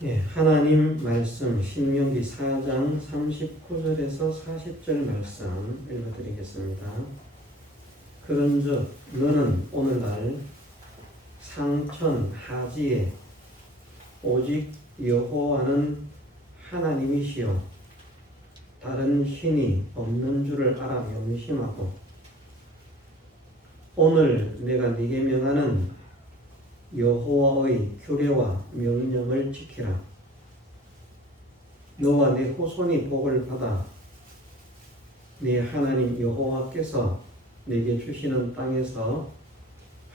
예, 하나님 말씀 신명기 4장 39절에서 40절 말씀 읽어드리겠습니다. 그런즉 너는 오늘날 상천 하지에 오직 여호와는 하나님이시요 다른 신이 없는 줄을 알아 명심하고 오늘 내가 네게 명하는 여호와의 규례와 명령을 지키라. 너와 네 후손이 복을 받아 네 하나님 여호와께서 네게 주시는 땅에서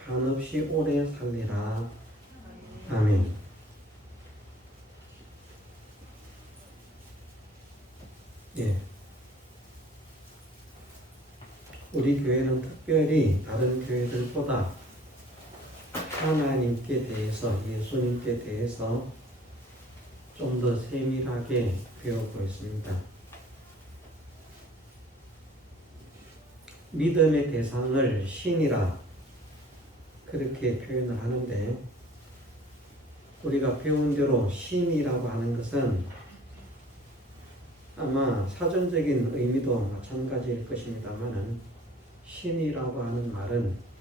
한없이 오래 살리라. 아멘. 예. 우리 교회는 특별히 다른 교회들보다 하나님께 대해서, 예수님께 대해서 좀 더 세밀하게 배우고 있습니다. 믿음의 대상을 신이라 그렇게 표현을 하는데, 우리가 배운 대로 신이라고 하는 것은 아마 사전적인 의미도 마찬가지일 것입니다만은, 신이라고 하는 말은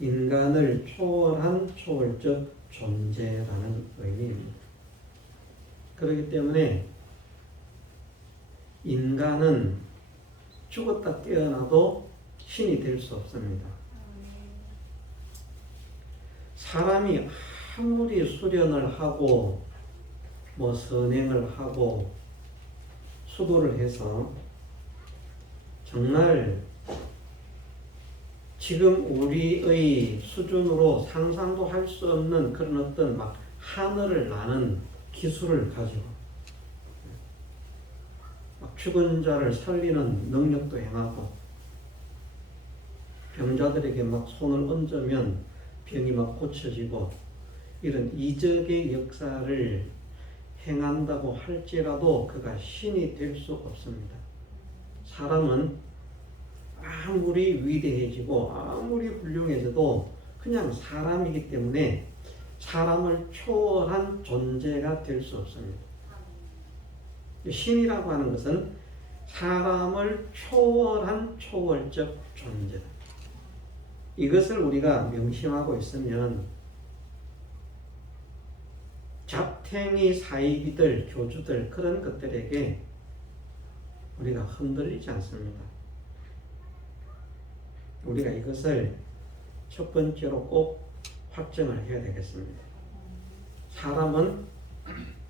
인간을 초월한 초월적 존재라는 의미입니다. 그렇기 때문에 인간은 죽었다 깨어나도 신이 될 수 없습니다. 사람이 아무리 수련을 하고 선행을 하고 수고를 해서 정말 지금 우리의 수준으로 상상도 할 수 없는 그런 어떤 하늘을 나는 기술을 가지고 죽은 자를 살리는 능력도 행하고 병자들에게 손을 얹으면 병이 고쳐지고 이런 이적의 역사를 행한다고 할지라도 그가 신이 될 수 없습니다. 사람은 아무리 위대해지고 아무리 훌륭해져도 그냥 사람이기 때문에 사람을 초월한 존재가 될 수 없습니다. 신이라고 하는 것은 사람을 초월한 초월적 존재. 이것을 우리가 명심하고 있으면 잡탱이 사이비들, 교주들 그런 것들에게 우리가 흔들리지 않습니다. 우리가 이것을 첫 번째로 꼭 확정을 해야 되겠습니다. 사람은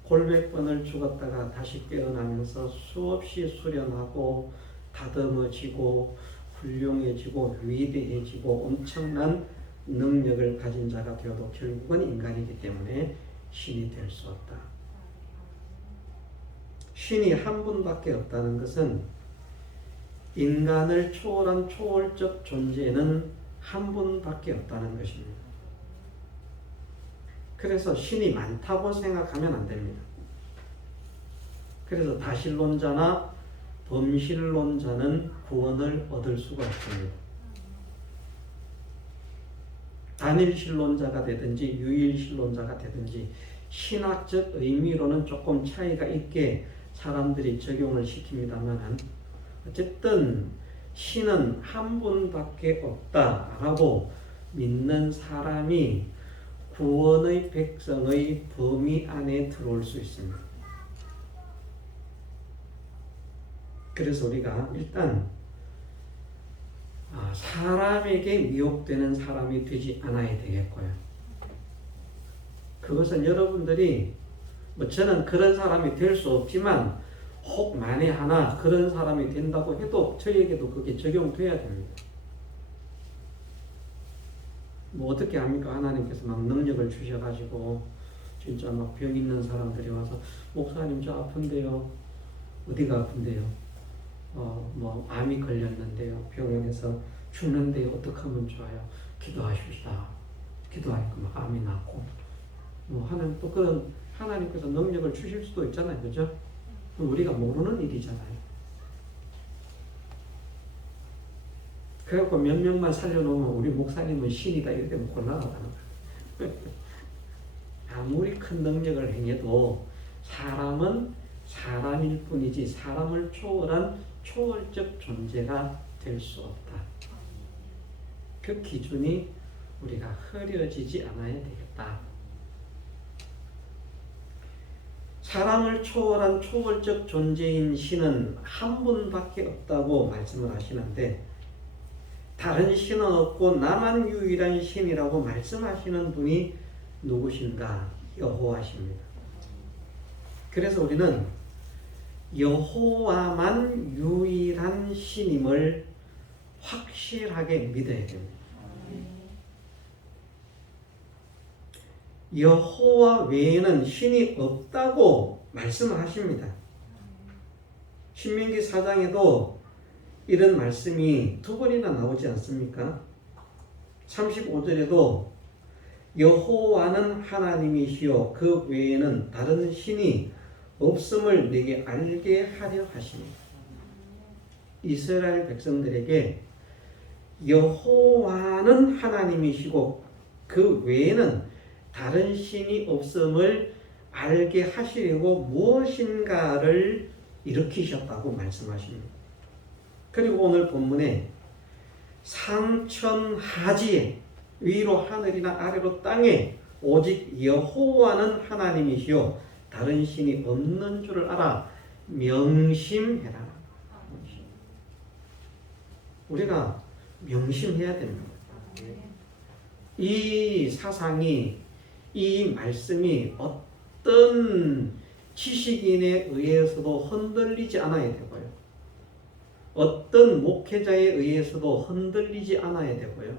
골백 번을 죽었다가 다시 깨어나면서 수없이 수련하고 다듬어지고 훌륭해지고 위대해지고 엄청난 능력을 가진 자가 되어도 결국은 인간이기 때문에 신이 될 수 없다. 신이 한 분밖에 없다는 것은 인간을 초월한 초월적 존재는 한 분밖에 없다는 것입니다. 그래서 신이 많다고 생각하면 안 됩니다. 그래서 다신론자나 범신론자는 구원을 얻을 수가 없습니다. 단일신론자가 되든지 유일신론자가 되든지 신학적 의미로는 조금 차이가 있게 사람들이 적용을 시킵니다만 어쨌든 신은 한 분밖에 없다라고 믿는 사람이 구원의 백성의 범위 안에 들어올 수 있습니다. 그래서 우리가 일단 사람에게 미혹되는 사람이 되지 않아야 되겠고요. 그것은 여러분들이 저는 그런 사람이 될 수 없지만 혹 만에 하나 그런 사람이 된다고 해도 저에게도 그게 적용돼야 됩니다. 어떻게 합니까? 하나님께서 능력을 주셔가지고 진짜 병 있는 사람들이 와서 목사님 저 아픈데요. 어디가 아픈데요? 암이 걸렸는데요. 병원에서 죽는데요. 어떻게 하면 좋아요? 기도하십시다. 기도하니까 암이 낫고 하나님 또 그런 하나님께서 능력을 주실 수도 있잖아요. 그죠? 우리가 모르는 일이잖아요. 그래갖고 몇 명만 살려놓으면 우리 목사님은 신이다 이렇게 곤란하다는 거예요. 아무리 큰 능력을 행해도 사람은 사람일 뿐이지 사람을 초월한 초월적 존재가 될 수 없다. 그 기준이 우리가 흐려지지 않아야 되겠다. 사람을 초월한 초월적 존재인 신은 한 분밖에 없다고 말씀을 하시는데 다른 신은 없고 나만 유일한 신이라고 말씀하시는 분이 누구신가? 여호와십니다. 그래서 우리는 여호와만 유일한 신임을 확실하게 믿어야 됩니다. 여호와 외에는 신이 없다고 말씀을 하십니다. 신명기 4장에도 이런 말씀이 두 번이나 나오지 않습니까? 35절에도 여호와는 하나님이시요 그 외에는 다른 신이 없음을 내게 알게 하려 하십니다. 이스라엘 백성들에게 여호와는 하나님이시고 그 외에는 다른 신이 없음을 알게 하시려고 무엇인가를 일으키셨다고 말씀하십니다. 그리고 오늘 본문에 상천하지에 위로 하늘이나 아래로 땅에 오직 여호와는 하나님이시요 다른 신이 없는 줄을 알아 명심해라. 우리가 명심해야 됩니다. 이 사상이 이 말씀이 어떤 지식인에 의해서도 흔들리지 않아야 되고요. 어떤 목회자에 의해서도 흔들리지 않아야 되고요.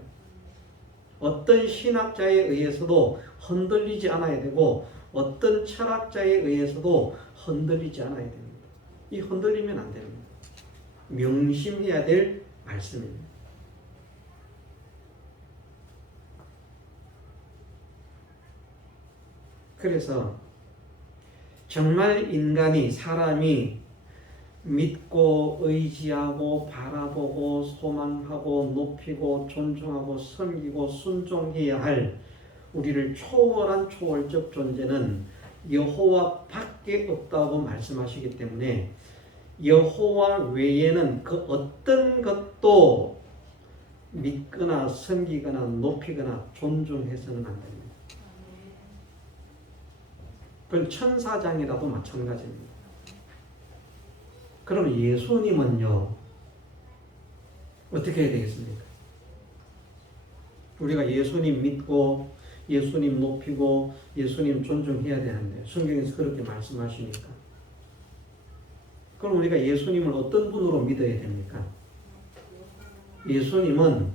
어떤 신학자에 의해서도 흔들리지 않아야 되고 어떤 철학자에 의해서도 흔들리지 않아야 됩니다. 이 흔들리면 안 됩니다. 명심해야 될 말씀입니다. 그래서 정말 인간이 사람이 믿고 의지하고 바라보고 소망하고 높이고 존중하고 섬기고 순종해야 할 우리를 초월한 초월적 존재는 여호와 밖에 없다고 말씀하시기 때문에 여호와 외에는 그 어떤 것도 믿거나 섬기거나 높이거나 존중해서는 안 됩니다. 그건 천사장이라도 마찬가지입니다. 그럼 예수님은요, 어떻게 해야 되겠습니까? 우리가 예수님 믿고 예수님 높이고 예수님 존중해야 되는데 성경에서 그렇게 말씀하시니까 그럼 우리가 예수님을 어떤 분으로 믿어야 됩니까? 예수님은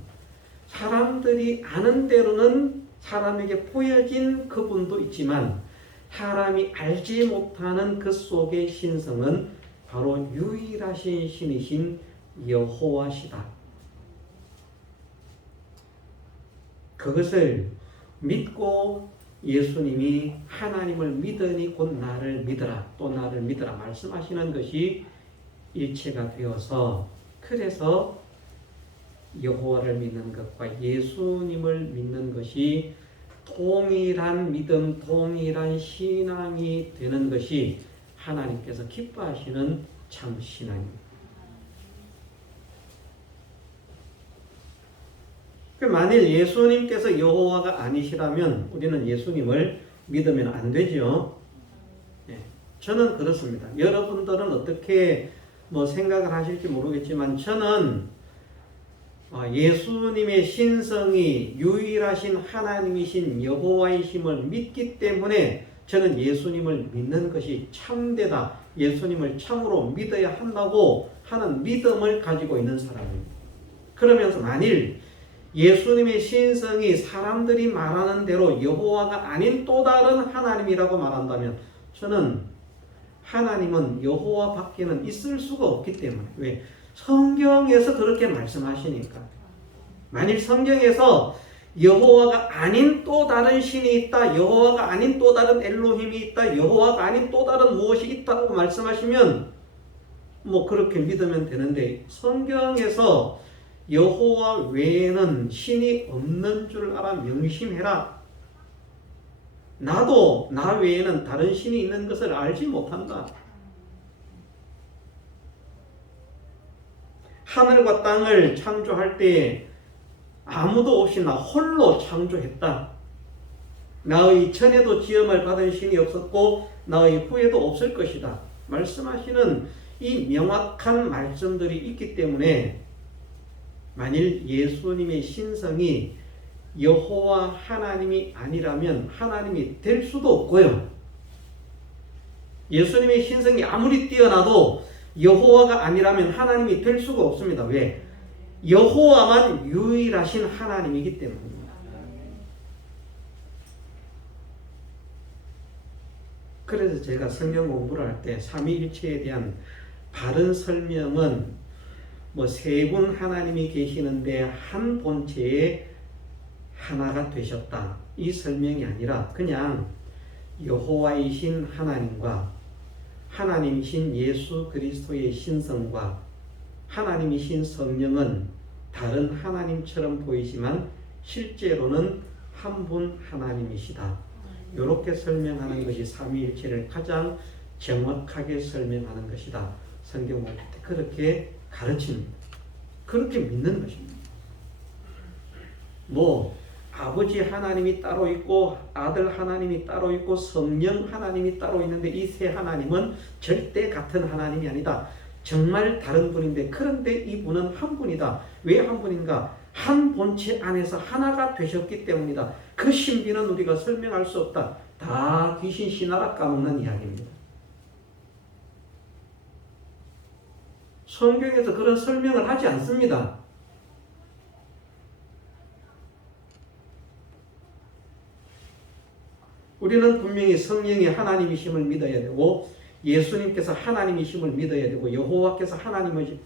사람들이 아는 대로는 사람에게 보여진 그분도 있지만 사람이 알지 못하는 그 속의 신성은 바로 유일하신 신이신 여호와시다. 그것을 믿고 예수님이 하나님을 믿으니 곧 나를 믿으라 또 나를 믿으라 말씀하시는 것이 일체가 되어서 그래서 여호와를 믿는 것과 예수님을 믿는 것이 동일한 믿음, 동일한 신앙이 되는 것이 하나님께서 기뻐하시는 참 신앙입니다. 만일 예수님께서 여호와가 아니시라면 우리는 예수님을 믿으면 안 되죠. 저는 그렇습니다. 여러분들은 어떻게 생각을 하실지 모르겠지만 저는 예수님의 신성이 유일하신 하나님이신 여호와이심을 믿기 때문에 저는 예수님을 믿는 것이 참되다. 예수님을 참으로 믿어야 한다고 하는 믿음을 가지고 있는 사람입니다. 그러면서 만일 예수님의 신성이 사람들이 말하는 대로 여호와가 아닌 또 다른 하나님이라고 말한다면 저는 하나님은 여호와 밖에는 있을 수가 없기 때문에 왜? 성경에서 그렇게 말씀하시니까 만일 성경에서 여호와가 아닌 또 다른 신이 있다, 여호와가 아닌 또 다른 엘로힘이 있다, 여호와가 아닌 또 다른 무엇이 있다고 말씀하시면 그렇게 믿으면 되는데 성경에서 여호와 외에는 신이 없는 줄 알아 명심해라. 나도 나 외에는 다른 신이 있는 것을 알지 못한다. 하늘과 땅을 창조할 때 아무도 없이 나 홀로 창조했다. 나의 전에도 지음을 받은 신이 없었고 나의 후에도 없을 것이다. 말씀하시는 이 명확한 말씀들이 있기 때문에 만일 예수님의 신성이 여호와 하나님이 아니라면 하나님이 될 수도 없고요. 예수님의 신성이 아무리 뛰어나도 여호와가 아니라면 하나님이 될 수가 없습니다. 왜? 여호와만 유일하신 하나님이기 때문입니다. 그래서 제가 성경 공부를 할 때 삼위일체에 대한 바른 설명은 뭐 세 분 하나님이 계시는데 한 본체에 하나가 되셨다. 이 설명이 아니라 그냥 여호와이신 하나님과 하나님이신 예수 그리스도의 신성과 하나님이신 성령은 다른 하나님처럼 보이지만 실제로는 한 분 하나님이시다. 이렇게 설명하는 것이 삼위일체를 가장 정확하게 설명하는 것이다. 성경 볼 때 그렇게 가르칩니다. 그렇게 믿는 것입니다. 뭐 아버지 하나님이 따로 있고 아들 하나님이 따로 있고 성령 하나님이 따로 있는데 이 세 하나님은 절대 같은 하나님이 아니다. 정말 다른 분인데 그런데 이분은 한 분이다. 왜 한 분인가? 한 본체 안에서 하나가 되셨기 때문이다. 그 신비는 우리가 설명할 수 없다. 다 귀신 신하라 까먹는 이야기입니다. 성경에서 그런 설명을 하지 않습니다. 우리는 분명히 성령이 하나님이심을 믿어야 되고 예수님께서 하나님이심을 믿어야 되고 여호와께서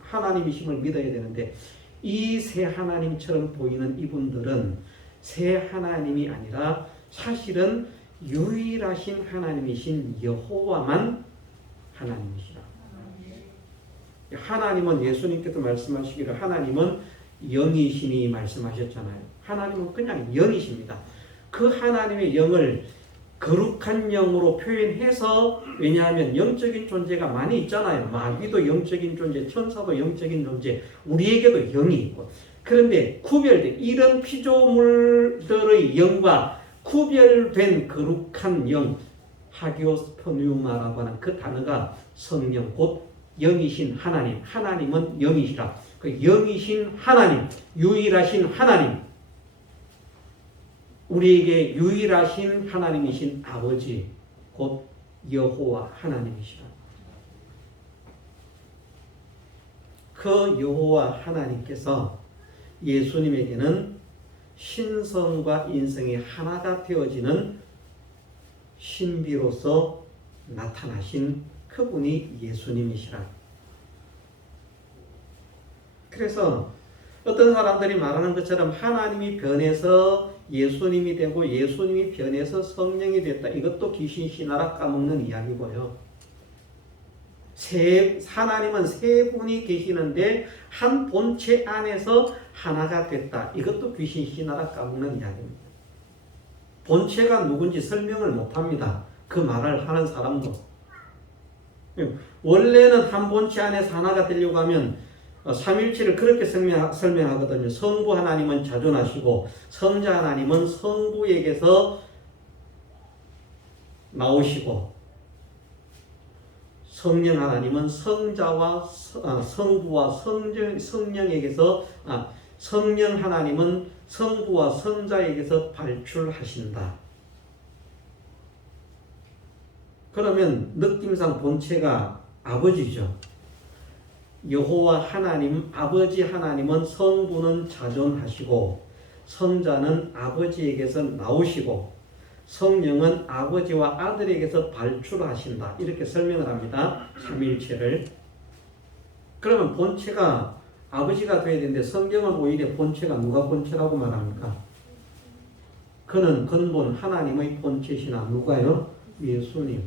하나님이심을 믿어야 되는데 이 세 하나님처럼 보이는 이분들은 세 하나님이 아니라 사실은 유일하신 하나님이신 여호와만 하나님이시라. 하나님은 예수님께서 말씀하시기를 하나님은 영이시니 말씀하셨잖아요. 하나님은 그냥 영이십니다. 그 하나님의 영을 거룩한 영으로 표현해서 왜냐하면 영적인 존재가 많이 있잖아요. 마귀도 영적인 존재, 천사도 영적인 존재, 우리에게도 영이 있고 그런데 구별된 이런 피조물들의 영과 구별된 거룩한 영 하기오스포뉴마라고 하는 그 단어가 성령 곧 영이신 하나님, 하나님은 영이시라. 그 영이신 하나님, 유일하신 하나님, 우리에게 유일하신 하나님이신 아버지 곧 여호와 하나님이시라. 그 여호와 하나님께서 예수님에게는 신성과 인성이 하나가 되어지는 신비로서 나타나신 그분이 예수님이시라. 그래서 어떤 사람들이 말하는 것처럼 하나님이 변해서 예수님이 되고 예수님이 변해서 성령이 됐다. 이것도 귀신 신하라 까먹는 이야기고요. 하나님은 세 분이 계시는데 한 본체 안에서 하나가 됐다. 이것도 귀신 신하라 까먹는 이야기입니다. 본체가 누군지 설명을 못합니다. 그 말을 하는 사람도. 원래는 한 본체 안에서 하나가 되려고 하면 삼일체를 그렇게 설명하거든요. 성부 하나님은 자존하시고 성자 하나님은 성부에게서 나오시고 성령 하나님은 성자와 성부와 성령에게서 성령 하나님은 성부와 성자에게서 발출하신다. 그러면 느낌상 본체가 아버지죠. 여호와 하나님, 아버지 하나님은 성부는 자존하시고 성자는 아버지에게서 나오시고 성령은 아버지와 아들에게서 발출하신다. 이렇게 설명을 합니다. 삼위일체를. 그러면 본체가 아버지가 되어야 되는데 성경은 오히려 본체가 누가 본체라고 말합니까? 그는 근본 하나님의 본체시나 누가요? 예수님.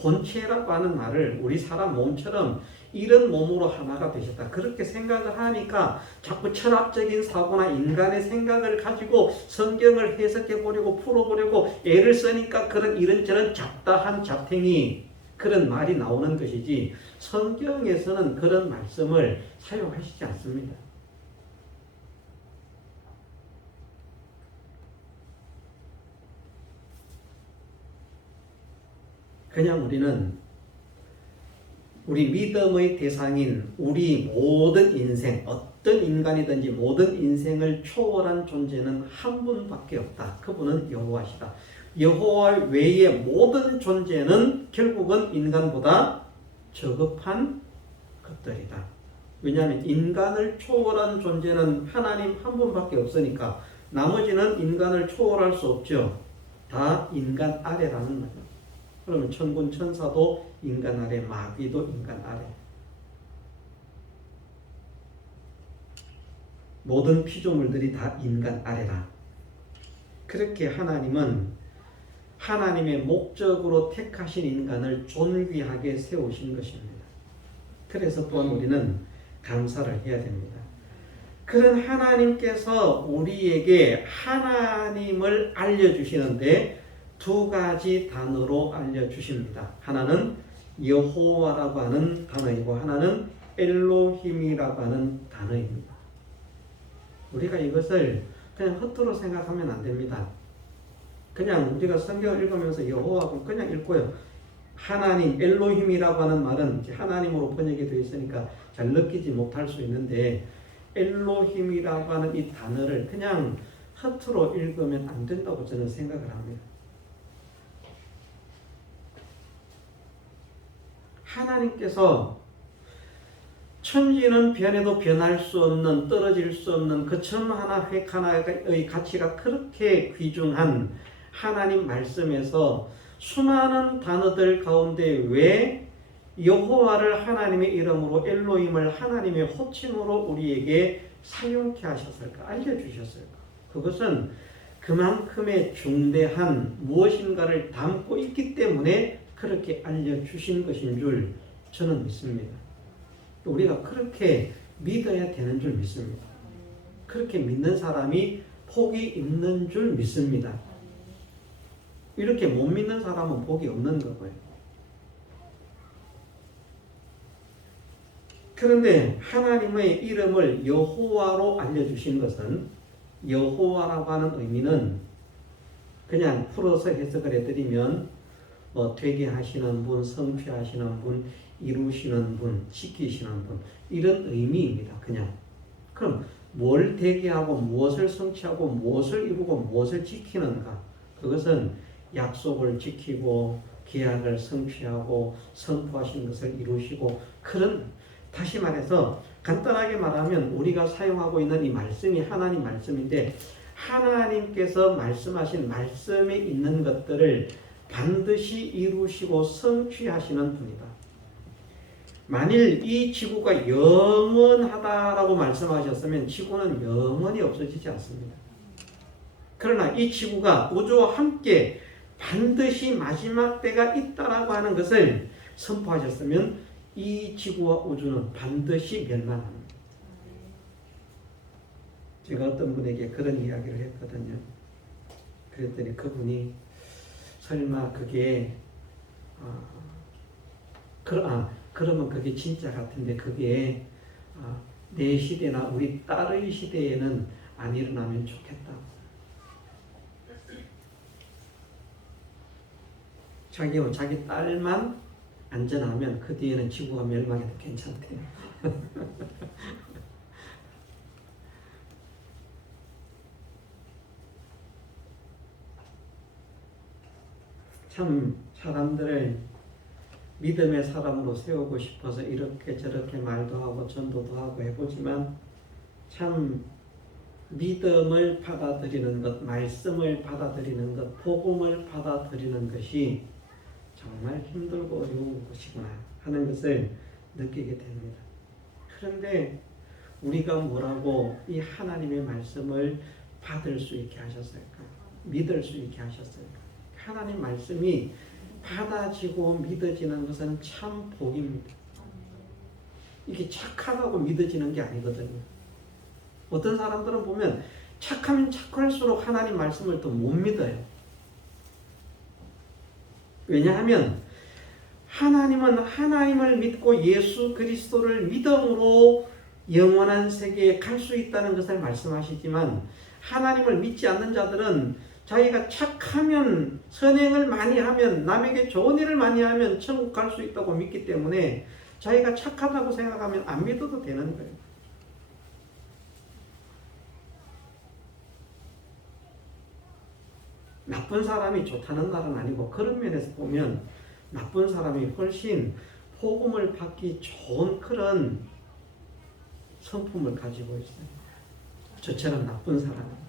본체라고 하는 말을 우리 사람 몸처럼 이런 몸으로 하나가 되셨다. 그렇게 생각을 하니까 자꾸 철학적인 사고나 인간의 생각을 가지고 성경을 해석해 보려고 풀어보려고 애를 쓰니까 그런 이런저런 잡다한 잡탱이 그런 말이 나오는 것이지 성경에서는 그런 말씀을 사용하시지 않습니다. 그냥 우리는 우리 믿음의 대상인 우리 모든 인생, 어떤 인간이든지 모든 인생을 초월한 존재는 한 분밖에 없다. 그분은 여호와시다. 여호와 외의 모든 존재는 결국은 인간보다 저급한 것들이다. 왜냐하면 인간을 초월한 존재는 하나님 한 분밖에 없으니까 나머지는 인간을 초월할 수 없죠. 다 인간 아래라는 거죠. 그러면 천군 천사도 인간 아래, 마귀도 인간 아래. 모든 피조물들이 다 인간 아래라. 그렇게 하나님은 하나님의 목적으로 택하신 인간을 존귀하게 세우신 것입니다. 그래서 또한 우리는 감사를 해야 됩니다. 그런 하나님께서 우리에게 하나님을 알려주시는데 두 가지 단어로 알려주십니다. 하나는 여호와라고 하는 단어이고 하나는 엘로힘이라고 하는 단어입니다. 우리가 이것을 그냥 헛으로 생각하면 안 됩니다. 그냥 우리가 성경을 읽으면서 여호와고 그냥 읽고요. 하나님, 엘로힘이라고 하는 말은 하나님으로 번역이 되어 있으니까 잘 느끼지 못할 수 있는데 엘로힘이라고 하는 이 단어를 그냥 헛으로 읽으면 안 된다고 저는 생각을 합니다. 하나님께서 천지는 변해도 변할 수 없는 떨어질 수 없는 그 점 하나 획 하나의 가치가 그렇게 귀중한 하나님 말씀에서 수많은 단어들 가운데 왜 여호와를 하나님의 이름으로 엘로힘을 하나님의 호칭으로 우리에게 사용케 하셨을까? 알려주셨을까? 그것은 그만큼의 중대한 무엇인가를 담고 있기 때문에 그렇게 알려주신 것인 줄 저는 믿습니다. 우리가 그렇게 믿어야 되는 줄 믿습니다. 그렇게 믿는 사람이 복이 있는 줄 믿습니다. 이렇게 못 믿는 사람은 복이 없는 거고요. 그런데 하나님의 이름을 여호와로 알려주신 것은 여호와라고 하는 의미는 그냥 풀어서 해석을 해드리면 되게 하시는 분, 성취하시는 분, 이루시는 분, 지키시는 분 이런 의미입니다. 그냥 그럼 뭘 되게 하고 무엇을 성취하고 무엇을 이루고 무엇을 지키는가? 그것은 약속을 지키고 계약을 성취하고 선포하신 것을 이루시고 그런 다시 말해서 간단하게 말하면 우리가 사용하고 있는 이 말씀이 하나님 말씀인데 하나님께서 말씀하신 말씀에 있는 것들을 반드시 이루시고 성취하시는 분이다. 만일 이 지구가 영원하다라고 말씀하셨으면 지구는 영원히 없어지지 않습니다. 그러나 이 지구가 우주와 함께 반드시 마지막 때가 있다라고 하는 것을 선포하셨으면 이 지구와 우주는 반드시 멸망합니다. 제가 어떤 분에게 그런 이야기를 했거든요. 그랬더니 그분이 설마 그게 그러면 그게 진짜 같은데 그게 내 시대나 우리 딸의 시대에는 안 일어나면 좋겠다. 자기 딸만 안전하면 그 뒤에는 지구가 멸망해도 괜찮대요. 참 사람들을 믿음의 사람으로 세우고 싶어서 이렇게 저렇게 말도 하고 전도도 하고 해보지만 참 믿음을 받아들이는 것, 말씀을 받아들이는 것, 복음을 받아들이는 것이 정말 힘들고 어려운 것이구나 하는 것을 느끼게 됩니다. 그런데 우리가 뭐라고 이 하나님의 말씀을 받을 수 있게 하셨을까? 믿을 수 있게 하셨을까? 하나님 말씀이 받아지고 믿어지는 것은 참 복입니다. 이게 착하다고 믿어지는 게 아니거든요. 어떤 사람들은 보면 착하면 착할수록 하나님 말씀을 더 못 믿어요. 왜냐하면 하나님은 하나님을 믿고 예수 그리스도를 믿음으로 영원한 세계에 갈 수 있다는 것을 말씀하시지만, 하나님을 믿지 않는 자들은 자기가 착하면, 선행을 많이 하면, 남에게 좋은 일을 많이 하면 천국 갈 수 있다고 믿기 때문에 자기가 착하다고 생각하면 안 믿어도 되는 거예요. 나쁜 사람이 좋다는 말은 아니고, 그런 면에서 보면 나쁜 사람이 훨씬 복음을 받기 좋은 그런 성품을 가지고 있어요. 저처럼 나쁜 사람은.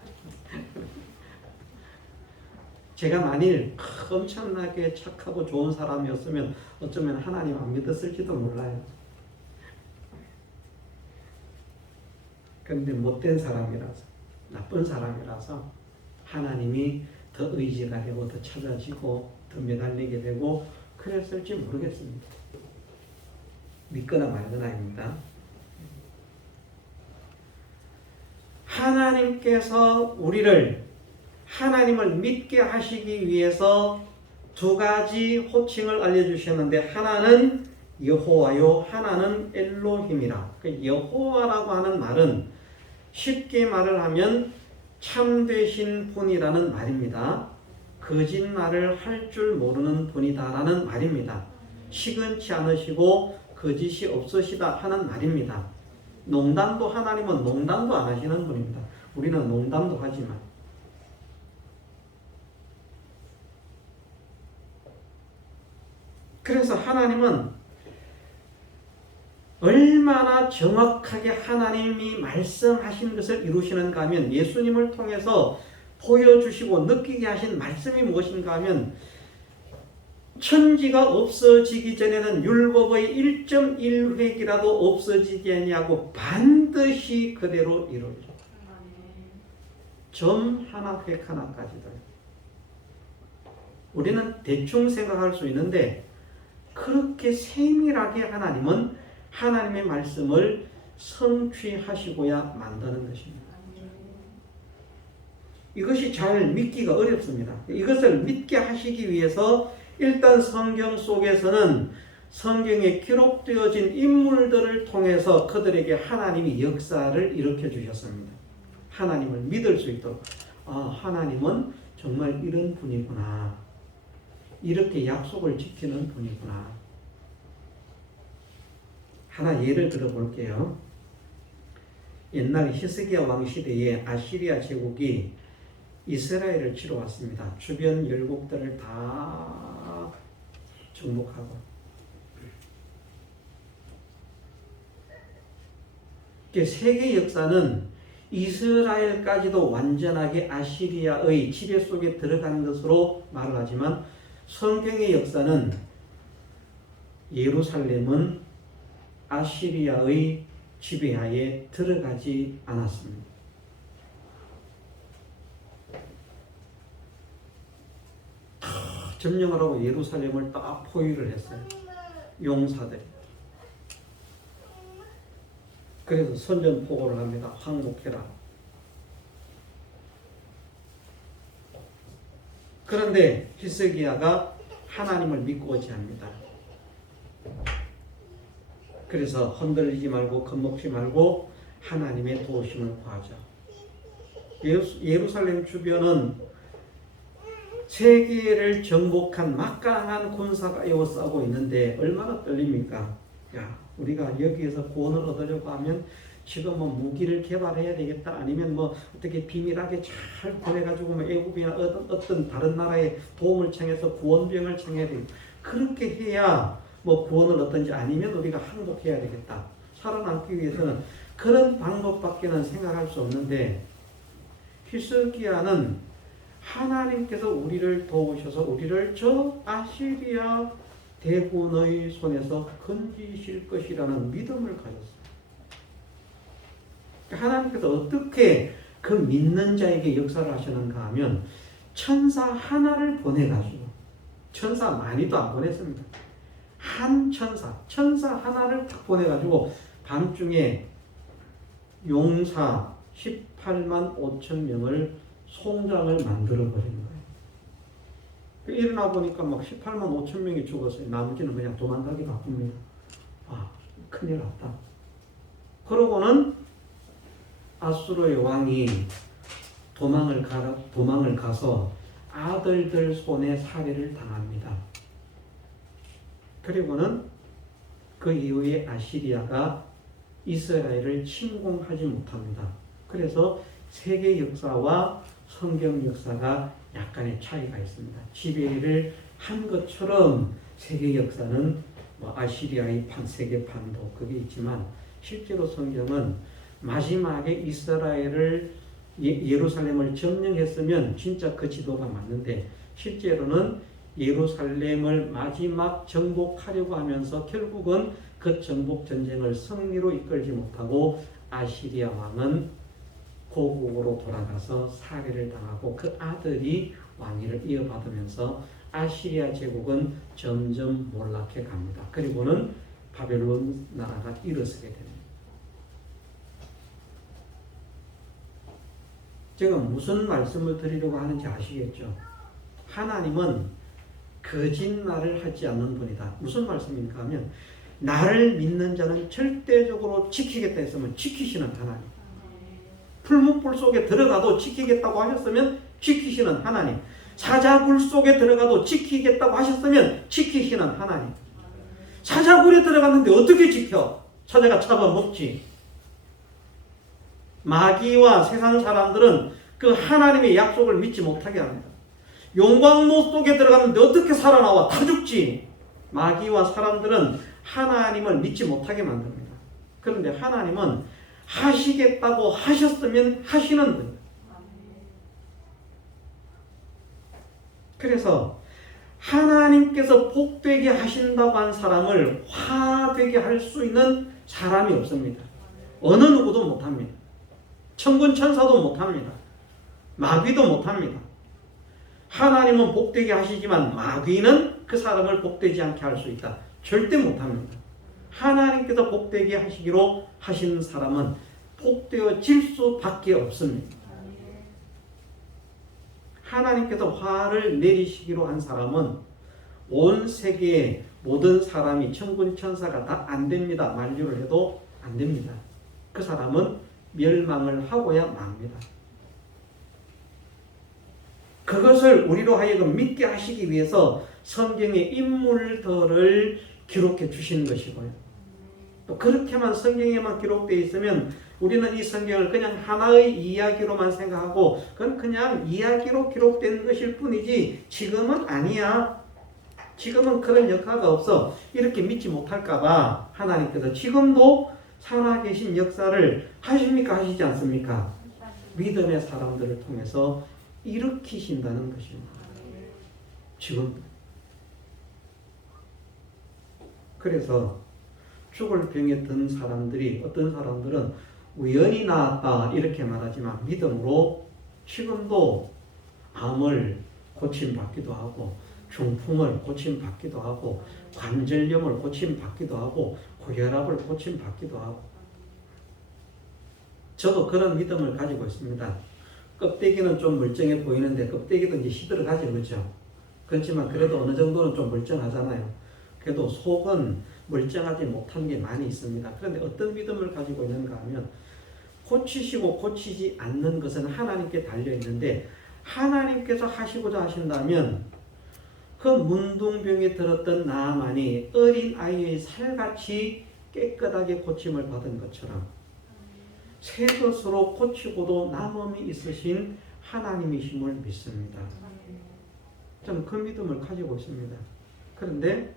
제가 만일 엄청나게 착하고 좋은 사람이었으면 어쩌면 하나님 안 믿었을지도 몰라요. 그런데 못된 사람이라서, 나쁜 사람이라서 하나님이 더 의지가 되고 더 찾아지고 더 매달리게 되고 그랬을지 모르겠습니다. 믿거나 말거나입니다. 하나님께서 우리를 하나님을 믿게 하시기 위해서 두 가지 호칭을 알려주셨는데, 하나는 여호와요, 하나는 엘로힘이라. 여호와라고 하는 말은 쉽게 말을 하면 참되신 분이라는 말입니다. 거짓말을 할 줄 모르는 분이다라는 말입니다. 시근치 않으시고 거짓이 없으시다 하는 말입니다. 농담도, 하나님은 농담도 안 하시는 분입니다. 우리는 농담도 하지만. 그래서 하나님은 얼마나 정확하게 하나님이 말씀하신 것을 이루시는가 하면, 예수님을 통해서 보여주시고 느끼게 하신 말씀이 무엇인가 하면, 천지가 없어지기 전에는 율법의 1.1획이라도 없어지지 아니하고 반드시 그대로 이루리라. 점 하나, 획 하나까지도. 우리는 대충 생각할 수 있는데, 그렇게 세밀하게 하나님은 하나님의 말씀을 성취하시고야 만드는 것입니다. 이것이 잘 믿기가 어렵습니다. 이것을 믿게 하시기 위해서 일단 성경 속에서는 성경에 기록되어진 인물들을 통해서 그들에게 하나님이 역사를 일으켜 주셨습니다. 하나님을 믿을 수 있도록. 하나님은 정말 이런 분이구나. 이렇게 약속을 지키는 분이구나. 하나 예를 들어볼게요. 옛날 히스기야 왕 시대에 아시리아 제국이 이스라엘을 치러 왔습니다. 주변 열국들을 다 정복하고. 세계 역사는 이스라엘까지도 완전하게 아시리아의 지배 속에 들어간 것으로 말을 하지만, 성경의 역사는 예루살렘은 아시리아의 지배하에 들어가지 않았습니다. 다 점령을 하고 예루살렘을 딱 포위를 했어요. 용사들이. 그래서 선전포고를 합니다. 항복해라. 그런데 히스기야가 하나님을 믿고 오지 않습니다. 그래서 흔들리지 말고 겁먹지 말고 하나님의 도우심을 구하자. 예루살렘 주변은 세계를 정복한 막강한 군사가 에워싸고 있는데 얼마나 떨립니까? 야, 우리가 여기에서 구원을 얻으려고 하면 지금 뭐 무기를 개발해야 되겠다, 아니면 뭐 어떻게 비밀하게 잘 보내가지고 뭐 애국이나 어떤 다른 나라에 도움을 청해서 구원병을 청해야 되겠다. 그렇게 해야 뭐 구원을 얻든지, 아니면 우리가 항복해야 되겠다. 살아남기 위해서는 그런 방법밖에는 생각할 수 없는데, 히스기야는 하나님께서 우리를 도우셔서 우리를 저 아시리아 대군의 손에서 건지실 것이라는 믿음을 가졌어요. 하나님께서 어떻게 그 믿는 자에게 역사를 하시는가 하면, 천사 하나를 보내가지고, 천사 많이도 안 보냈습니다. 한 천사 하나를 딱 보내가지고 밤중에 용사 18만 5천 명을 송장을 만들어버린 거예요. 일어나 보니까 막 18만 5천 명이 죽었어요. 나머지는 그냥 도망가기 바쁩니다. 아, 큰일 났다. 그러고는 아수르의 왕이 도망을 가서 아들들 손에 살해를 당합니다. 그리고는 그 이후에 아시리아가 이스라엘을 침공하지 못합니다. 그래서 세계 역사와 성경 역사가 약간의 차이가 있습니다. 지배를 한 것처럼 세계 역사는 아시리아의 세계판도 그게 있지만 실제로 성경은 마지막에 이스라엘을 예루살렘을 점령했으면 진짜 그 지도가 맞는데 실제로는 예루살렘을 마지막 정복하려고 하면서 결국은 그 정복 전쟁을 승리로 이끌지 못하고 아시리아 왕은 고국으로 돌아가서 살해를 당하고 그 아들이 왕위를 이어받으면서 아시리아 제국은 점점 몰락해 갑니다. 그리고는 바벨론 나라가 일어서게 됩니다. 제가 무슨 말씀을 드리려고 하는지 아시겠죠? 하나님은 거짓말을 하지 않는 분이다. 무슨 말씀입니까 하면 나를 믿는 자는 절대적으로 지키겠다 했으면 지키시는 하나님. 풀무불 속에 들어가도 지키겠다고 하셨으면 지키시는 하나님. 사자굴 속에 들어가도 지키겠다고 하셨으면 지키시는 하나님. 사자굴에 들어갔는데 어떻게 지켜? 사자가 잡아먹지. 마귀와 세상 사람들은 그 하나님의 약속을 믿지 못하게 합니다. 용광로 속에 들어갔는데 어떻게 살아나와? 다 죽지. 마귀와 사람들은 하나님을 믿지 못하게 만듭니다. 그런데 하나님은 하시겠다고 하셨으면 하시는 분이에요. 그래서 하나님께서 복되게 하신다고 한 사람을 화되게 할 수 있는 사람이 없습니다. 어느 누구도 못합니다. 천군 천사도 못합니다. 마귀도 못합니다. 하나님은 복되게 하시지만 마귀는 그 사람을 복되지 않게 할 수 있다. 절대 못합니다. 하나님께서 복되게 하시기로 하신 사람은 복되어질 수밖에 없습니다. 하나님께서 화를 내리시기로 한 사람은 온 세계의 모든 사람이 천군 천사가 다 안 됩니다. 만류를 해도 안 됩니다. 그 사람은 멸망을 하고야 맙니다. 그것을 우리로 하여금 믿게 하시기 위해서 성경의 인물들을 기록해 주신 것이고요. 또 그렇게만 성경에만 기록되어 있으면 우리는 이 성경을 그냥 하나의 이야기로만 생각하고 그건 그냥 이야기로 기록된 것일 뿐이지 지금은 아니야. 지금은 그런 역사가 없어. 이렇게 믿지 못할까 봐 하나님께서 지금도 살아계신 역사를 하십니까? 하시지 않습니까? 믿음의 사람들을 통해서 일으키신다는 것입니다. 지금. 그래서 죽을 병에 든 사람들이 어떤 사람들은 우연히 나았다 이렇게 말하지만 믿음으로 지금도 암을 고침받기도 하고 중풍을 고침받기도 하고 관절염을 고침받기도 하고 고혈압을 고침받기도 하고 저도 그런 믿음을 가지고 있습니다. 껍데기는 좀 멀쩡해 보이는데 껍데기도 이제 시들어가죠. 그렇죠? 그렇지만 그래도 어느 정도는 좀 멀쩡하잖아요. 그래도 속은 멀쩡하지 못한 게 많이 있습니다. 그런데 어떤 믿음을 가지고 있는가 하면 고치시고 고치지 않는 것은 하나님께 달려있는데 하나님께서 하시고자 하신다면 그 문둥병에 들었던 나아만이 어린 아이의 살같이 깨끗하게 고침을 받은 것처럼 새 것으로 고치고도 남음이 있으신 하나님이심을 믿습니다. 저는 그 믿음을 가지고 있습니다. 그런데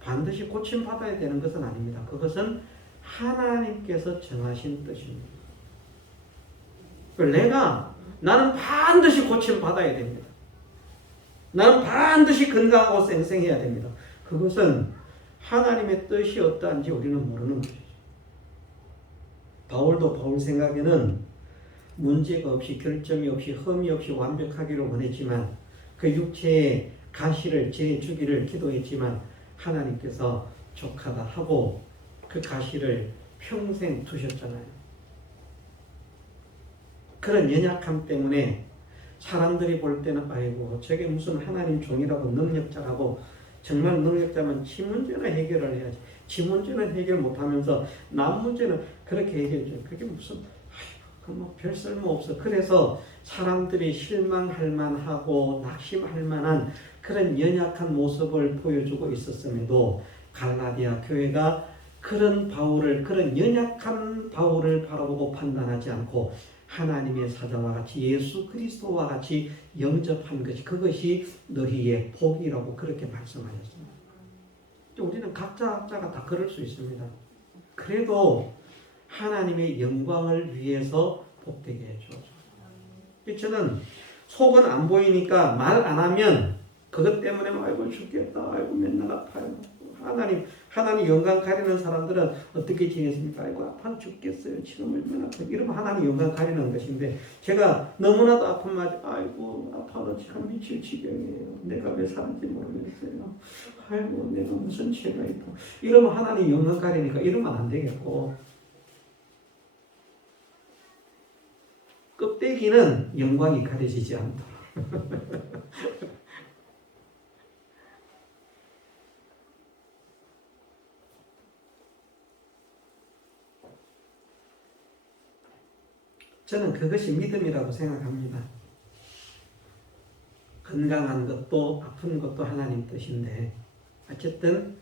반드시 고침받아야 되는 것은 아닙니다. 그것은 하나님께서 정하신 뜻입니다. 나는 반드시 고침받아야 됩니다. 나는 반드시 건강하고 쌩쌩해야 됩니다. 그것은 하나님의 뜻이 어떠한지 우리는 모르는 것이죠. 바울도 바울 생각에는 문제가 없이 결점이 없이 흠이 없이 완벽하기를 원했지만 그 육체의 가시를 재주기를 기도했지만 하나님께서 족하다 하고 그 가시를 평생 두셨잖아요. 그런 연약함 때문에 사람들이 볼 때는 아이고 저게 무슨 하나님 종이라고 능력자라고 정말 능력자면 지 문제는 해결을 해야지. 지 문제는 해결 못하면서 남 문제는 그렇게 해결해줘. 그게 무슨 뭐 별 쓸모 없어. 그래서 사람들이 실망할 만하고 낙심할 만한 그런 연약한 모습을 보여주고 있었음에도 갈라디아 교회가 그런 바울을, 그런 연약한 바울을 바라보고 판단하지 않고 하나님의 사자와 같이 예수 그리스도와 같이 영접한 것이, 그것이 너희의 복이라고 그렇게 말씀하셨습니다. 우리는 각자가 다 그럴 수 있습니다. 그래도 하나님의 영광을 위해서 복되게 해줘. 저는 속은 안 보이니까 말 안 하면 그것 때문에 아이고 죽겠다, 아이고 맨날 아파요. 하나님 영광 가리는 사람들은 어떻게 지냈습니까? 아이고 아파 죽겠어요. 지금 얼마나 아파. 이러면 하나님 영광 가리는 것인데, 제가 너무나도 아픈 말, 아이고 아파도 참 미칠 지경이에요. 내가 왜 사는지 모르겠어요. 아이고 내가 무슨 죄가 있고. 이러면 하나님 영광 가리니까 이러면 안 되겠고, 껍데기는 영광이 가려지지 않도록. 저는 그것이 믿음이라고 생각합니다. 건강한 것도 아픈 것도 하나님 뜻인데, 어쨌든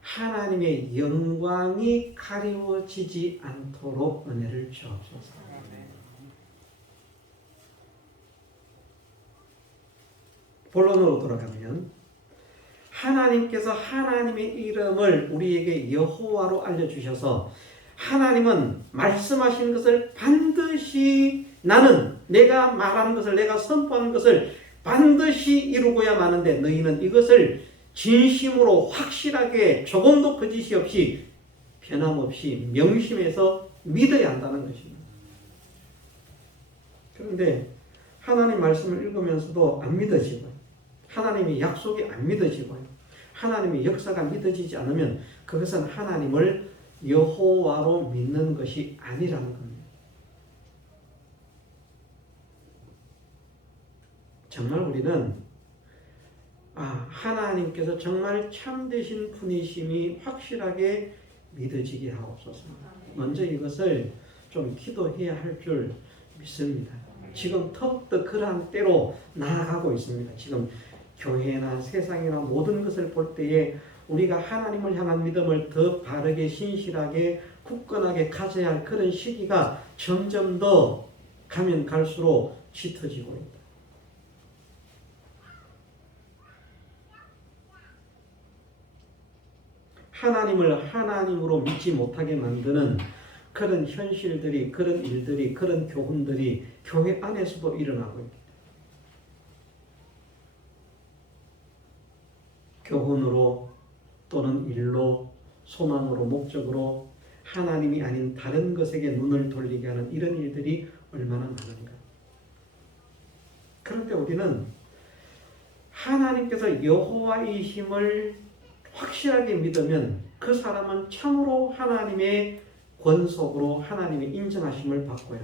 하나님의 영광이 가리워지지 않도록 은혜를 주옵소서. 본론으로 돌아가면, 하나님께서 하나님의 이름을 우리에게 여호와로 알려주셔서 하나님은 말씀하신 것을 반드시, 나는 내가 말한 것을, 내가 선포한 것을 반드시 이루고야 마는데 너희는 이것을 진심으로 확실하게 조금도 거짓이 없이 변함없이 명심해서 믿어야 한다는 것입니다. 그런데 하나님 말씀을 읽으면서도 안 믿어지고요. 하나님의 약속이 안 믿어지고요. 하나님의 역사가 믿어지지 않으면 그것은 하나님을 여호와로 믿는 것이 아니라는 겁니다. 정말 우리는 하나님께서 정말 참되신 분이심이 확실하게 믿어지게 하옵소서. 먼저 이것을 좀 기도해야 할 줄 믿습니다. 지금 더욱더 그러한 때로 나아가고 있습니다. 지금 교회나 세상이나 모든 것을 볼 때에 우리가 하나님을 향한 믿음을 더 바르게, 신실하게, 굳건하게 가져야 할 그런 시기가 점점 더 가면 갈수록 짙어지고 있다. 하나님을 하나님으로 믿지 못하게 만드는 그런 현실들이, 그런 일들이, 그런 교훈들이 교회 안에서도 일어나고 있다. 교훈으로 또는 일로, 소망으로, 목적으로 하나님이 아닌 다른 것에게 눈을 돌리게 하는 이런 일들이 얼마나 많은가. 그런데 우리는 하나님께서 여호와이심을 확실하게 믿으면 그 사람은 참으로 하나님의 권속으로 하나님의 인정하심을 받고요.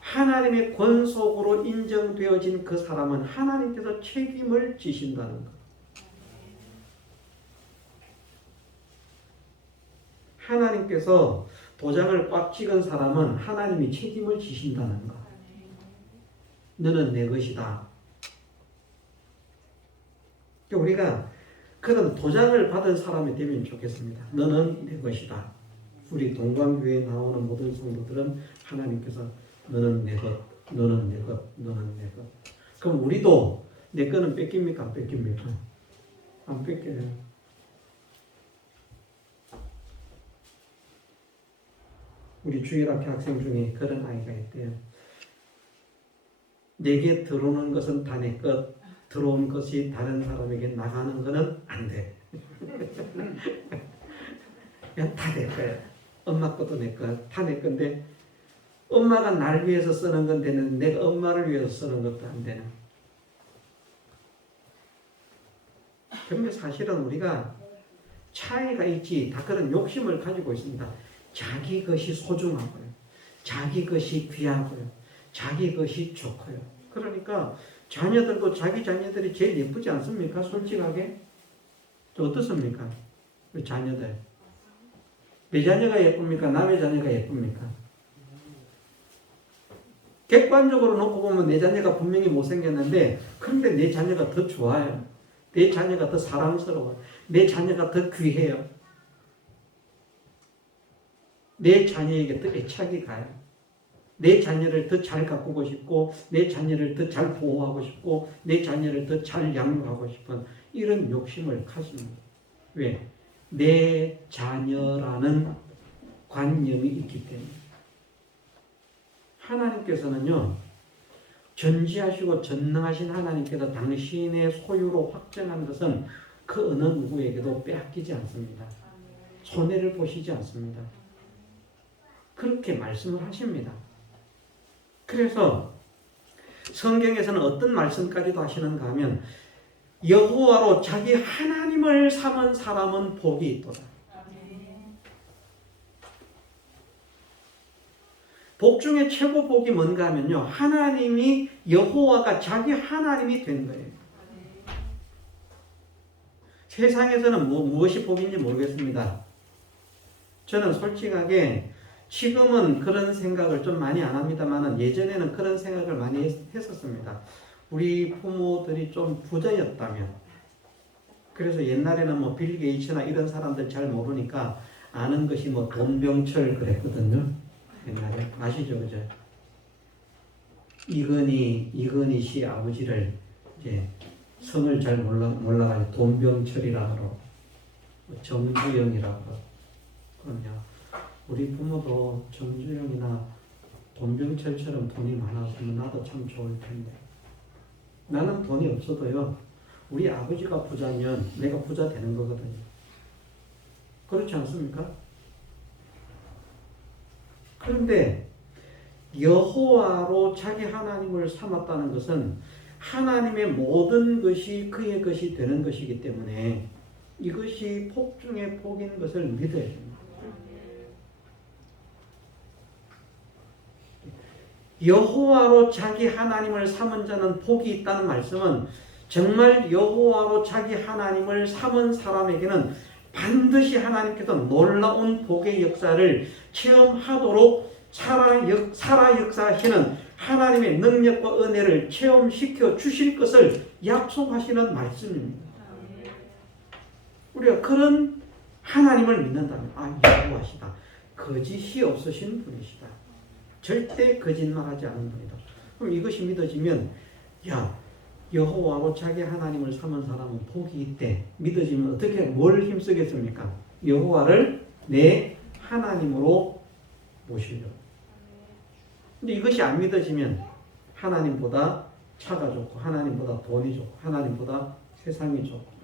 하나님의 권속으로 인정되어진 그 사람은 하나님께서 책임을 지신다는 것. 하나님께서 도장을 꽉 찍은 사람은 하나님이 책임을 지신다는 것. 너는 내 것이다. 우리가 그런 도장을 받은 사람이 되면 좋겠습니다. 너는 내 것이다. 우리 동방교회에 나오는 모든 성도들은 하나님께서 너는 내 것, 너는 내 것, 너는 내 것. 그럼 우리도 내 거는 뺏깁니까? 안 뺏깁니까? 안 뺏겨요. 우리 주일학교 학생 중에 그런 아이가 있대요. 내게 들어오는 것은 다 내 것, 들어온 것이 다른 사람에게 나가는 것은 안 돼. 그냥 다 내 거야. 엄마 것도 내 것, 다 내 건데 엄마가 날 위해서 쓰는 건 되는데 내가 엄마를 위해서 쓰는 것도 안 되는. 근데 사실은 우리가 차이가 있지. 다 그런 욕심을 가지고 있습니다. 자기 것이 소중하고요. 자기 것이 귀하고요. 자기 것이 좋고요. 그러니까 자녀들도 자기 자녀들이 제일 예쁘지 않습니까? 솔직하게. 어떻습니까? 그 자녀들. 내 자녀가 예쁩니까? 남의 자녀가 예쁩니까? 객관적으로 놓고 보면 내 자녀가 분명히 못생겼는데 그런데 내 자녀가 더 좋아요. 내 자녀가 더 사랑스러워요. 내 자녀가 더 귀해요. 내 자녀에게 더 애착이 가요. 내 자녀를 더 잘 가꾸고 싶고 내 자녀를 더 잘 보호하고 싶고 내 자녀를 더 잘 양육하고 싶은 이런 욕심을 가집니다. 왜? 내 자녀라는 관념이 있기 때문에. 하나님께서는요, 전지하시고 전능하신 하나님께서 당신의 소유로 확정한 것은 그 어느 누구에게도 빼앗기지 않습니다. 손해를 보시지 않습니다. 그렇게 말씀을 하십니다. 그래서 성경에서는 어떤 말씀까지도 하시는가 하면 여호와로 자기 하나님을 삼은 사람은 복이 있도다. 복 중에 최고 복이 뭔가 하면요. 하나님이 여호와가 자기 하나님이 된 거예요. 세상에서는 무엇이 복인지 모르겠습니다. 저는 솔직하게 지금은 그런 생각을 좀 많이 안 합니다만 예전에는 그런 생각을 많이 했었습니다. 우리 부모들이 좀 부자였다면 그래서 옛날에는 뭐 빌 게이츠나 이런 사람들 잘 모르니까 아는 것이 뭐 돈병철 그랬거든요. 옛날에 아시죠, 그죠? 이건희 씨 아버지를 이제 성을 잘 몰라가지고 돈병철이라 그러고 정주영이라고 그러냐. 우리 부모도 정주영이나 돈병철처럼 돈이 많았으면 나도 참 좋을 텐데. 나는 돈이 없어도요. 우리 아버지가 부자면 내가 부자 되는 거거든요. 그렇지 않습니까? 그런데 여호와로 자기 하나님을 삼았다는 것은 하나님의 모든 것이 그의 것이 되는 것이기 때문에 이것이 복 중에 복인 것을 믿어야 됩니다. 여호와로 자기 하나님을 삼은 자는 복이 있다는 말씀은 정말 여호와로 자기 하나님을 삼은 사람에게는 반드시 하나님께서 놀라운 복의 역사를 체험하도록 살아 역사하시는 하나님의 능력과 은혜를 체험시켜 주실 것을 약속하시는 말씀입니다. 우리가 그런 하나님을 믿는다면 여호와시다. 거짓이 없으신 분이시다. 절대 거짓말하지 않은 분이다. 그럼 이것이 믿어지면 여호와로 자기 하나님을 삼은 사람은 복이 있대. 믿어지면 어떻게 뭘 힘쓰겠습니까? 여호와를 내 하나님으로 모시려고. 근데 이것이 안 믿어지면 하나님보다 차가 좋고 하나님보다 돈이 좋고 하나님보다 세상이 좋고.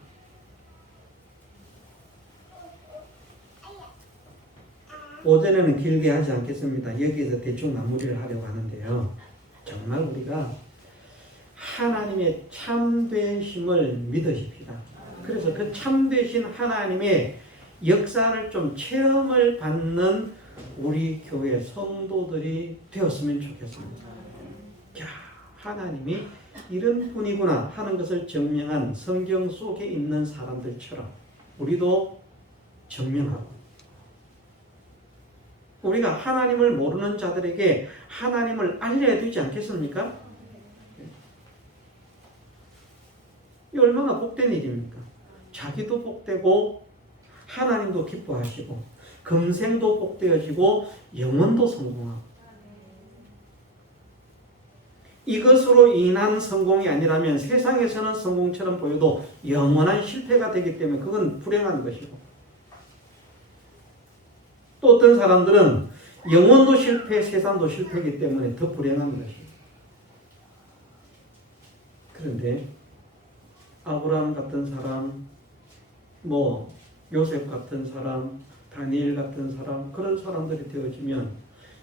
오전에는 길게 하지 않겠습니다. 여기에서 대충 마무리를 하려고 하는데요. 정말 우리가 하나님의 참되심을 믿으십시다. 그래서 그 참되신 하나님의 역사를 좀 체험을 받는 우리 교회 성도들이 되었으면 좋겠습니다. 하나님이 이런 분이구나 하는 것을 증명한 성경 속에 있는 사람들처럼 우리도 증명하고 우리가 하나님을 모르는 자들에게 하나님을 알려야 되지 않겠습니까? 이 얼마나 복된 일입니까? 자기도 복되고 하나님도 기뻐하시고 금생도 복되어지고 영원도 성공하고 이것으로 인한 성공이 아니라면 세상에서는 성공처럼 보여도 영원한 실패가 되기 때문에 그건 불행한 것이고 또 어떤 사람들은 영혼도 실패, 세상도 실패이기 때문에 더 불행한 것이에요. 그런데 아브라함 같은 사람, 요셉 같은 사람, 다니엘 같은 사람, 그런 사람들이 되어지면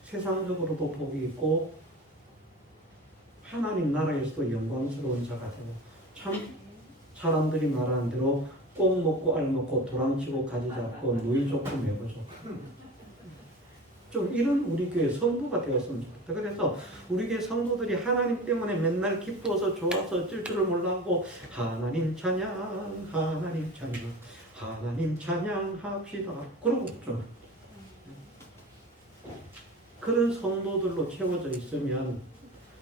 세상적으로도 복이 있고 하나님 나라에서도 영광스러운 자가 되고 참 사람들이 말하는 대로 꼭 먹고 알 먹고 도랑치고 가지 잡고 누이 좋고 매고 좋고 좀 이런 우리 교회 성도가 되었으면 좋겠다. 그래서 우리 교회 성도들이 하나님 때문에 맨날 기뻐서 좋아서 어쩔 줄을 몰라하고 하나님 찬양 하나님 찬양 하나님 찬양합시다 그러고 좀 그런 성도들로 채워져 있으면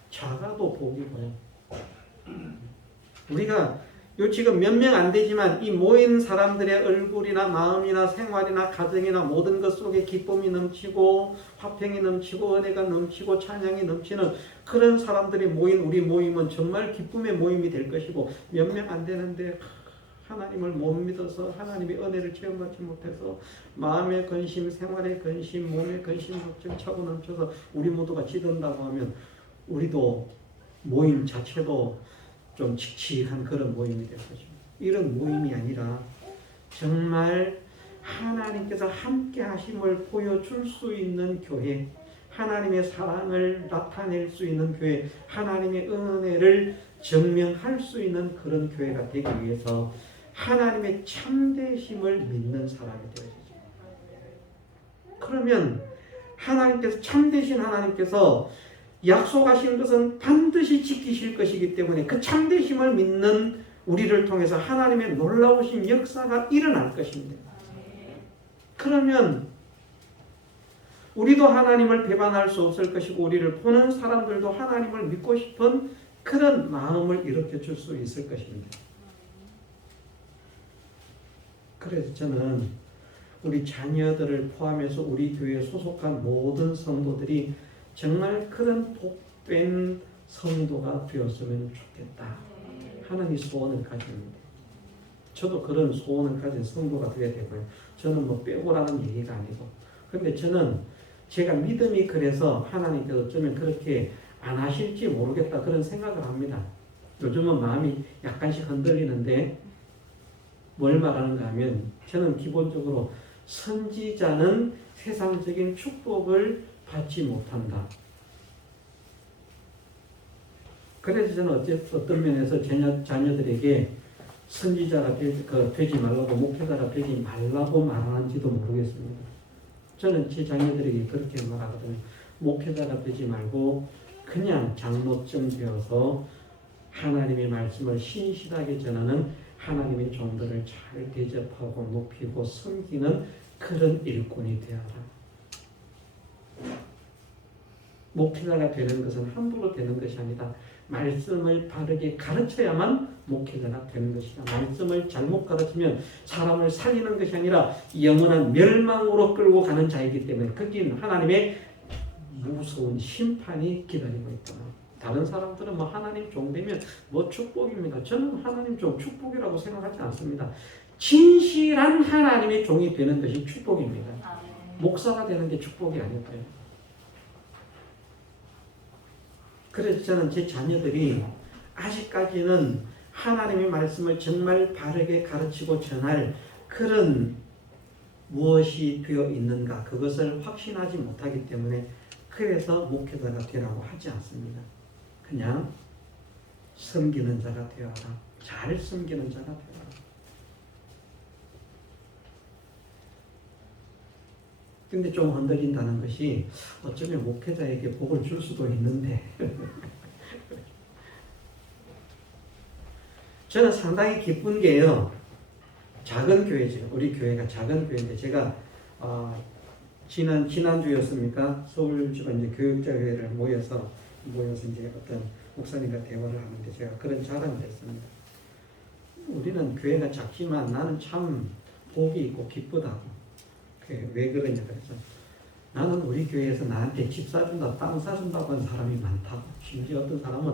작아도 복이 보여. 우리가 요 지금 몇 명 안 되지만 이 모인 사람들의 얼굴이나 마음이나 생활이나 가정이나 모든 것 속에 기쁨이 넘치고 화평이 넘치고 은혜가 넘치고 찬양이 넘치는 그런 사람들이 모인 우리 모임은 정말 기쁨의 모임이 될 것이고 몇 명 안 되는데 하나님을 못 믿어서 하나님의 은혜를 체험받지 못해서 마음의 근심, 생활의 근심, 몸의 근심 걱정 차고 넘쳐서 우리 모두가 지든다고 하면 우리도 모임 자체도 좀 칙칙한 그런 모임이 될 것입니다. 이런 모임이 아니라 정말 하나님께서 함께 하심을 보여줄 수 있는 교회, 하나님의 사랑을 나타낼 수 있는 교회, 하나님의 은혜를 증명할 수 있는 그런 교회가 되기 위해서 하나님의 참되심을 믿는 사람이 되어야죠. 그러면 하나님께서 참되신 하나님께서 약속하신 것은 반드시 지키실 것이기 때문에 그 참되심을 믿는 우리를 통해서 하나님의 놀라우신 역사가 일어날 것입니다. 그러면 우리도 하나님을 배반할 수 없을 것이고 우리를 보는 사람들도 하나님을 믿고 싶은 그런 마음을 일으켜 줄 수 있을 것입니다. 그래서 저는 우리 자녀들을 포함해서 우리 교회에 소속한 모든 성도들이 정말 그런 복된 성도가 되었으면 좋겠다 하는 이 소원을 가집니다. 저도 그런 소원을 가진 성도가 되어야 되고요. 저는 뭐 빼고라는 얘기가 아니고 그런데 저는 제가 믿음이 그래서 하나님께서 어쩌면 그렇게 안 하실지 모르겠다 그런 생각을 합니다. 요즘은 마음이 약간씩 흔들리는데 뭘 말하는가 하면 저는 기본적으로 선지자는 세상적인 축복을 받지 못한다. 그래서 저는 어떤 면에서 자녀들에게 선지자가 되지 말라고 목회자가 되지 말라고 말하는지도 모르겠습니다. 저는 제 자녀들에게 그렇게 말하거든요. 목회자가 되지 말고 그냥 장로쯤 되어서 하나님의 말씀을 신실하게 전하는 하나님의 종들을 잘 대접하고 높이고 섬기는 그런 일꾼이 되어라. 목회자가 되는 것은 함부로 되는 것이 아니다. 말씀을 바르게 가르쳐야만 목회자가 되는 것이다. 말씀을 잘못 가르치면 사람을 살리는 것이 아니라 영원한 멸망으로 끌고 가는 자이기 때문에 거긴 하나님의 무서운 심판이 기다리고 있다. 다른 사람들은 뭐 하나님 종 되면 뭐 축복입니다. 저는 하나님 종 축복이라고 생각하지 않습니다. 진실한 하나님의 종이 되는 것이 축복입니다. 목사가 되는 게 축복이 아닐까요? 그래서 저는 제 자녀들이 아직까지는 하나님의 말씀을 정말 바르게 가르치고 전할 그런 무엇이 되어 있는가 그것을 확신하지 못하기 때문에 그래서 목회자가 되라고 하지 않습니다. 그냥 섬기는 자가 되어라. 잘 섬기는 자가 되어라. 근데 좀 흔들린다는 것이 어쩌면 목회자에게 복을 줄 수도 있는데 저는 상당히 기쁜 게요. 작은 교회죠. 우리 교회가 작은 교회인데 제가 지난주였습니까? 서울주가 이제 교육자회를 모여서 이제 어떤 목사님과 대화를 하는데 제가 그런 자랑을 했습니다. 우리는 교회가 작지만 나는 참 복이 있고 기쁘다고. 왜 그러냐 그래서 나는 우리 교회에서 나한테 집 사준다, 땅 사준다고 하는 사람이 많다고. 심지어 어떤 사람은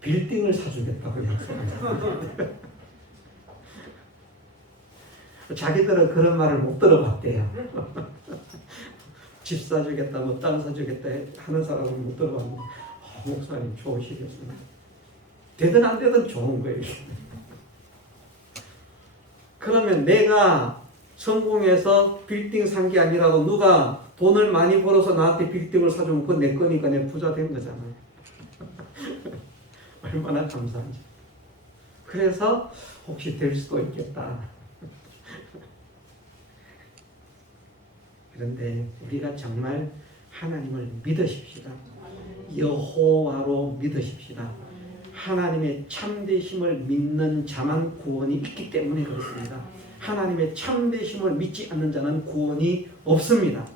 빌딩을 사주겠다고 약속합니다. 자기들은 그런 말을 못 들어봤대요. 집 사주겠다, 뭐 땅 사주겠다 하는 사람은 못 들어봤는데 목사님 좋으시겠습니다. 되든 안 되든 좋은 거예요. 그러면 내가 성공해서 빌딩 산 게 아니라도 누가 돈을 많이 벌어서 나한테 빌딩을 사주면 그건 내 거니까 내 부자 된 거잖아요. 얼마나 감사한지. 그래서 혹시 될 수도 있겠다. 그런데 우리가 정말 하나님을 믿으십시다. 여호와로 믿으십시다. 하나님의 참되심을 믿는 자만 구원이 있기 때문에 그렇습니다. 하나님의 참되심을 믿지 않는 자는 구원이 없습니다.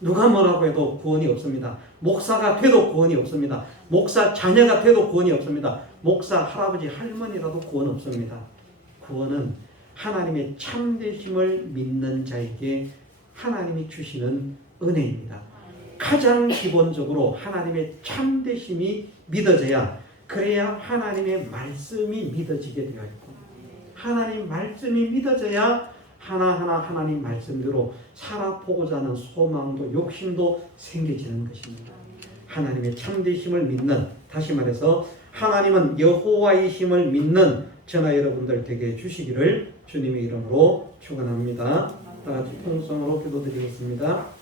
누가 뭐라고 해도 구원이 없습니다. 목사가 돼도 구원이 없습니다. 목사 자녀가 돼도 구원이 없습니다. 목사 할아버지 할머니라도 구원 없습니다. 구원은 하나님의 참되심을 믿는 자에게 하나님이 주시는 은혜입니다. 가장 기본적으로 하나님의 참되심이 믿어져야, 그래야 하나님의 말씀이 믿어지게 되어 있고, 하나님 말씀이 믿어져야 하나하나 하나님 말씀대로 살아보고자 하는 소망도 욕심도 생겨지는 것입니다. 하나님의 참되심을 믿는, 다시 말해서 하나님은 여호와이심을 믿는 저나 여러분들 되게 주시기를 주님의 이름으로 축원합니다. 다 같이 통성으로 기도드리겠습니다.